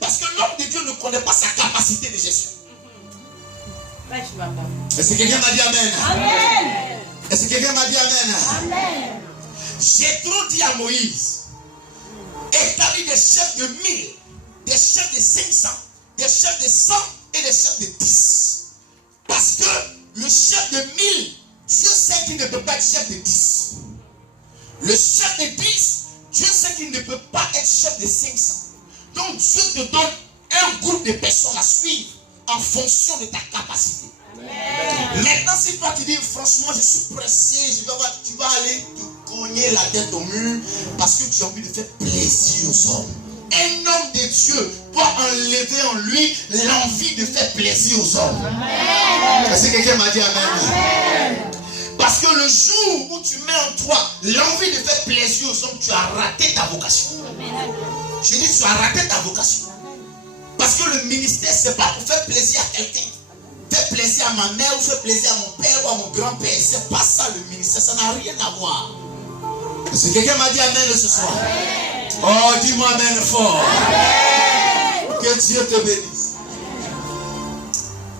Parce que l'homme de Dieu ne connaît pas sa capacité de gestion. Est-ce que quelqu'un m'a dit Amen? Amen. Est-ce que quelqu'un m'a dit Amen? Amen. Jétro dit à Moïse, établis des chefs de 1000, des chefs de 500, des chefs de 100 et des chefs de 10. Parce que le chef de 1000, Dieu sait qu'il ne peut pas être chef de 10. Le chef de 10, Dieu sait qu'il ne peut pas être chef de 500. Donc Dieu te donne un groupe de personnes à suivre en fonction de ta capacité. Amen. Maintenant, si toi tu dis franchement je suis pressé, tu vas aller te cogner la tête au mur parce que tu as envie de faire plaisir aux hommes. Un homme de Dieu doit enlever en lui l'envie de faire plaisir aux hommes. Est-ce que quelqu'un m'a dit Amen? Parce que le jour où tu mets en toi l'envie de faire plaisir aux hommes, tu as raté ta vocation. Je dis tu as raté ta vocation. Parce que le ministère, c'est pas pour faire plaisir à quelqu'un. Faire plaisir à ma mère ou faire plaisir à mon père ou à mon grand-père. C'est pas ça le ministère, ça n'a rien à voir. Est-ce que quelqu'un m'a dit Amen ce soir? Amen. Oh, dis-moi Amen fort. Amen. Que Dieu te bénisse.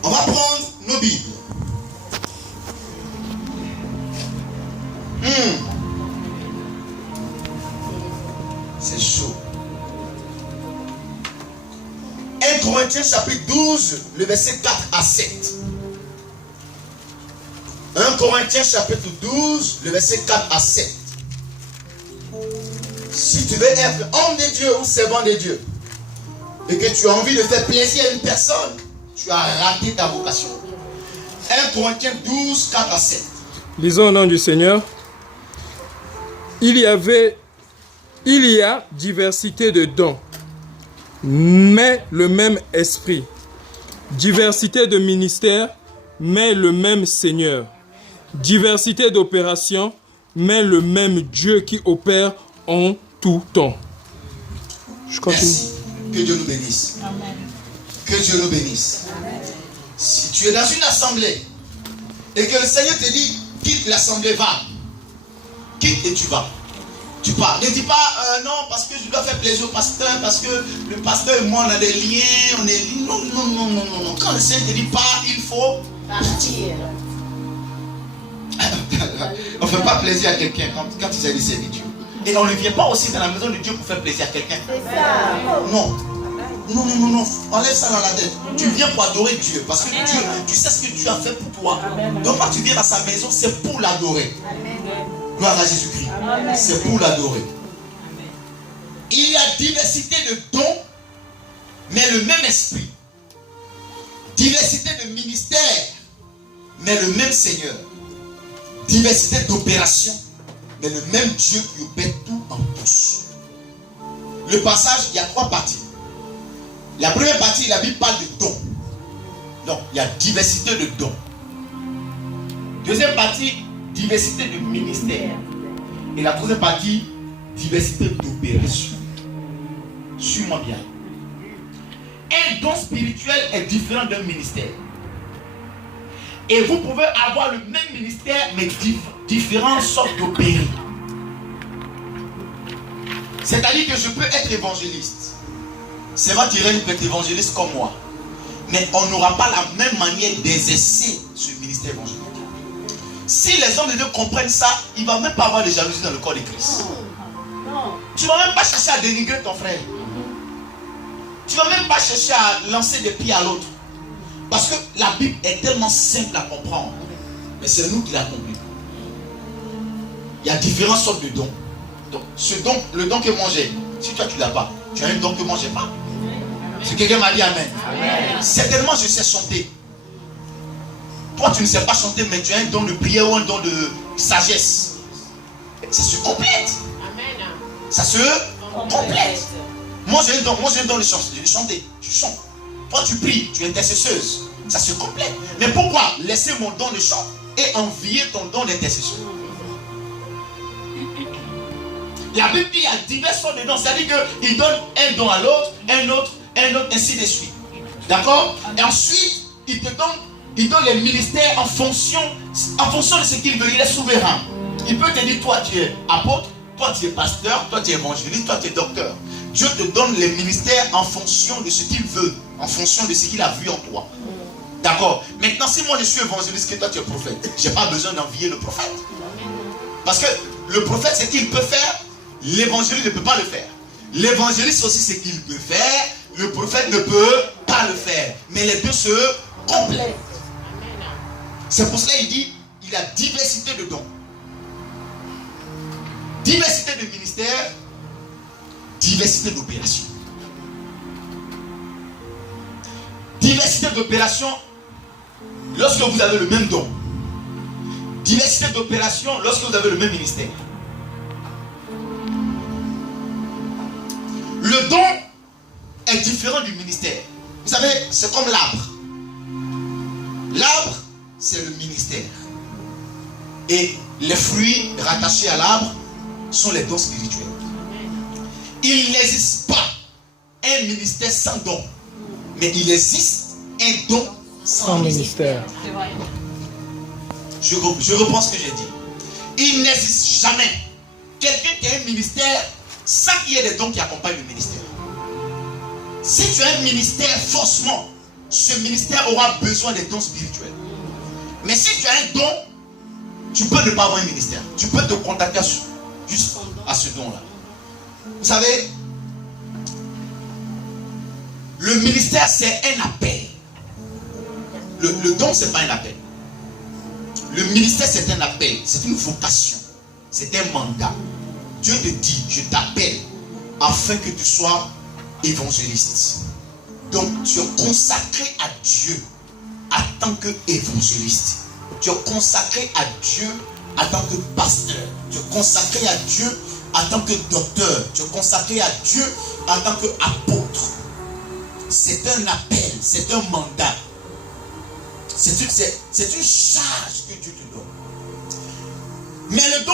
On va prendre nos Bibles. C'est chaud. 1 Corinthiens chapitre 12, le verset 4 à 7. 1 Corinthiens chapitre 12, le verset 4 à 7. Si tu veux être homme de Dieu ou servant de Dieu, et que tu as envie de faire plaisir à une personne, tu as raté ta vocation. 1 Corinthiens 12, 4 à 7. Lisons au nom du Seigneur. Il y a diversité de dons, mais le même esprit. Diversité de ministères, mais le même Seigneur. Diversité d'opérations, mais le même Dieu qui opère en tout temps. Je continue. Merci. Que Dieu nous bénisse. Amen. Que Dieu nous bénisse. Amen. Si tu es dans une assemblée et que le Seigneur te dit quitte l'assemblée, va. Quitte et tu vas. Tu pars. Ne dis pas non parce que je dois faire plaisir au pasteur, parce que le pasteur et moi on a des liens, on est liés. Non, non, non, non, non, non. Quand le Seigneur te dit pas, il faut partir. On ne fait pas plaisir à quelqu'un quand il s'agit de servir Dieu. Et on ne vient pas aussi dans la maison de Dieu pour faire plaisir à quelqu'un. Non. Non, non, non, non. Enlève ça dans la tête. Tu viens pour adorer Dieu. Parce que Dieu, tu sais ce que Dieu a fait pour toi. Donc quand tu viens dans sa maison, c'est pour l'adorer. Gloire à Jésus-Christ. C'est pour l'adorer. Il y a diversité de dons, mais le même esprit. Diversité de ministères, mais le même Seigneur. Diversité d'opérations, mais le même Dieu qui opère tout en tous. Le passage, il y a 3 parties. La première partie, la Bible parle de dons. Donc, il y a diversité de dons. Deuxième partie, diversité de ministères. Et la troisième partie, diversité d'opérations. Suis-moi bien. Un don spirituel est différent d'un ministère. Et vous pouvez avoir le même ministère, mais différentes sortes d'opérer. C'est-à-dire que je peux être évangéliste. C'est vrai, Thierry peut être évangéliste comme moi. Mais on n'aura pas la même manière d'exercer ce ministère évangélique. Si les hommes de Dieu comprennent ça, il ne va même pas avoir de jalousie dans le corps de Christ. Tu ne vas même pas chercher à dénigrer ton frère. Tu ne vas même pas chercher à lancer des pieds à l'autre. Parce que la Bible est tellement simple à comprendre. Mais c'est nous qui la comprenons. Il y a différentes sortes de dons. Donc, le don que moi j'ai, si toi tu ne l'as pas, tu as un don que moi j'ai pas. Si quelqu'un m'a dit Amen. Amen. Certainement je sais chanter. Toi tu ne sais pas chanter, mais tu as un don de prière ou un don de sagesse. Ça se complète. Amen. Ça se complète. Moi j'ai un don de chanter. Tu chantes. Toi tu pries, tu es intercesseuse. Ça se complète. Mais pourquoi laisser mon don de chant et envier ton don d'intercession? La Bible dit qu'il y a diverses sortes de dons. C'est-à-dire qu'il donne un don à l'autre, un autre, ainsi de suite. D'accord? Et ensuite, il donne les ministères en fonction de ce qu'il veut. Il est souverain. Il peut te dire, toi tu es apôtre, toi tu es pasteur, toi tu es évangéliste, toi tu es docteur. Dieu te donne les ministères en fonction de ce qu'il veut, en fonction de ce qu'il a vu en toi. D'accord? Maintenant, si moi je suis évangéliste et toi tu es prophète, je n'ai pas besoin d'envier le prophète. Parce que le prophète, c'est qu'il peut faire, l'évangéliste ne peut pas le faire. L'évangéliste aussi, c'est qu'il peut faire, le prophète ne peut pas le faire. Mais les deux se complètent. C'est pour cela qu'il dit, il y a diversité de dons. Diversité de ministères, diversité d'opérations. Diversité d'opérations lorsque vous avez le même don. Diversité d'opérations lorsque vous avez le même ministère. Le don est différent du ministère. Vous savez, c'est comme l'arbre. L'arbre, c'est le ministère. Et les fruits rattachés à l'arbre sont les dons spirituels. Il n'existe pas un ministère sans don. Mais il existe un don sans ministère. Je reprends ce que j'ai dit. Il n'existe jamais quelqu'un qui a un ministère sans qu'il y ait des dons qui accompagnent le ministère. Si tu as un ministère, forcément, ce ministère aura besoin des dons spirituels. Mais si tu as un don, tu peux ne pas avoir un ministère. Tu peux te contacter juste à ce don-là. Vous savez, le ministère, c'est un appel. Le don, ce n'est pas un appel. Le ministère, c'est un appel. C'est une vocation. C'est un mandat. Dieu te dit, je t'appelle afin que tu sois évangéliste. Donc, tu es consacré à Dieu en tant qu'évangéliste. Tu es consacré à Dieu en tant que pasteur. Tu es consacré à Dieu en tant que docteur. Tu es consacré à Dieu en tant qu'apôtre. C'est un appel, c'est un mandat. C'est une charge que Dieu te donne. Mais le don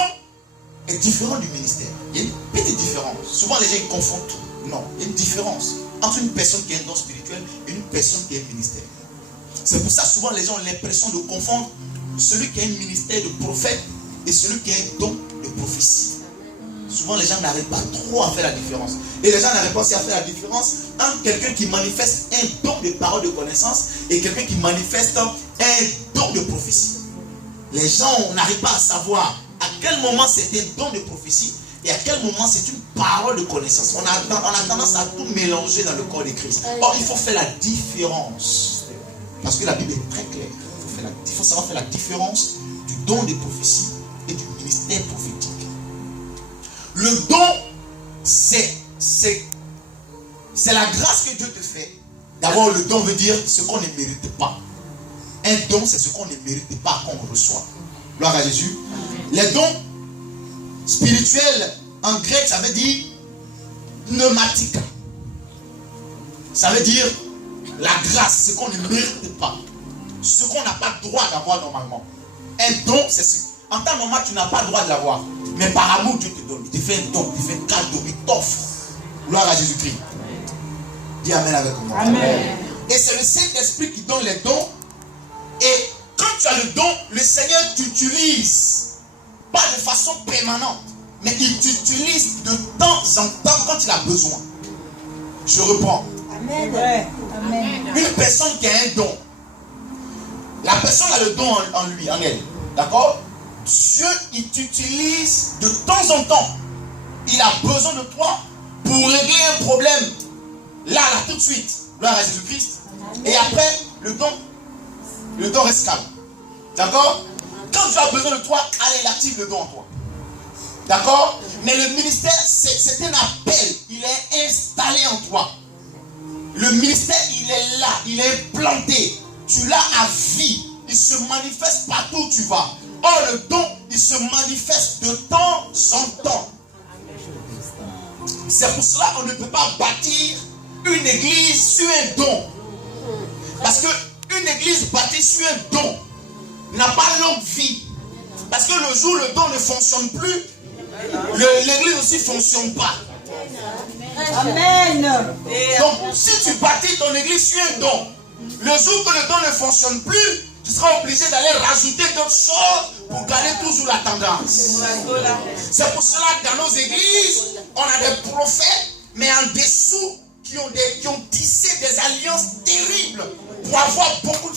est différent du ministère. Il y a une petite différence. Souvent les gens ils confondent tout. Non, il y a une différence entre une personne qui a un don spirituel et une personne qui a un ministère. C'est pour ça souvent les gens ont l'impression de confondre celui qui a un ministère de prophète et celui qui a un don de prophétie. Souvent les gens n'arrivent pas trop à faire la différence. Et les gens n'arrivent pas aussi à faire la différence entre quelqu'un qui manifeste un don de parole de connaissance et quelqu'un qui manifeste un don de prophétie. Les gens n'arrivent pas à savoir à quel moment c'est un don de prophétie et à quel moment c'est une parole de connaissance. On a tendance à tout mélanger dans le corps de Christ. Or, il faut faire la différence. Parce que la Bible est très claire. Il faut savoir faire la différence du don de prophétie et du ministère prophétique. Le don, c'est la grâce que Dieu te fait. D'abord, le don veut dire ce qu'on ne mérite pas. Un don, c'est ce qu'on ne mérite pas qu'on reçoit. Gloire à Jésus. Les dons spirituels, en grec, ça veut dire pneumatika. Ça veut dire la grâce, ce qu'on ne mérite pas. Ce qu'on n'a pas le droit d'avoir normalement. Un don, c'est ce. En temps normal, tu n'as pas le droit de l'avoir. Mais par amour, Dieu te donne. Il te fait un don, il te fait un cadeau, il t'offre. Gloire à Jésus-Christ. Dis Amen avec moi. Amen. Et c'est le Saint-Esprit qui donne les dons. Et quand tu as le don, le Seigneur t'utilise. Pas de façon permanente. Mais il t'utilise de temps en temps quand il a besoin. Je reprends. Amen. Amen. Une personne qui a un don. La personne a le don en lui, en elle. D'accord? Dieu, il t'utilise de temps en temps. Il a besoin de toi pour régler un problème. Là, tout de suite. Gloire à Jésus-Christ. Et après, le don reste calme. D'accord? Quand Dieu a besoin de toi, allez, il active le don en toi. D'accord? Mais le ministère, c'est un appel. Il est installé en toi. Le ministère, il est là. Il est implanté. Tu l'as à vie. Il se manifeste partout où tu vas. Or, le don, il se manifeste de temps en temps. C'est pour cela qu'on ne peut pas bâtir une église sur un don. Parce qu'une église bâtie sur un don n'a pas longue vie. Parce que le jour où le don ne fonctionne plus, l'église aussi ne fonctionne pas. Amen. Donc, si tu bâtis ton église sur un don, le jour que le don ne fonctionne plus, tu seras obligé d'aller rajouter d'autres choses pour garder toujours la tendance. C'est pour cela que dans nos églises, on a des prophètes, mais en dessous, qui ont tissé des alliances terribles pour avoir beaucoup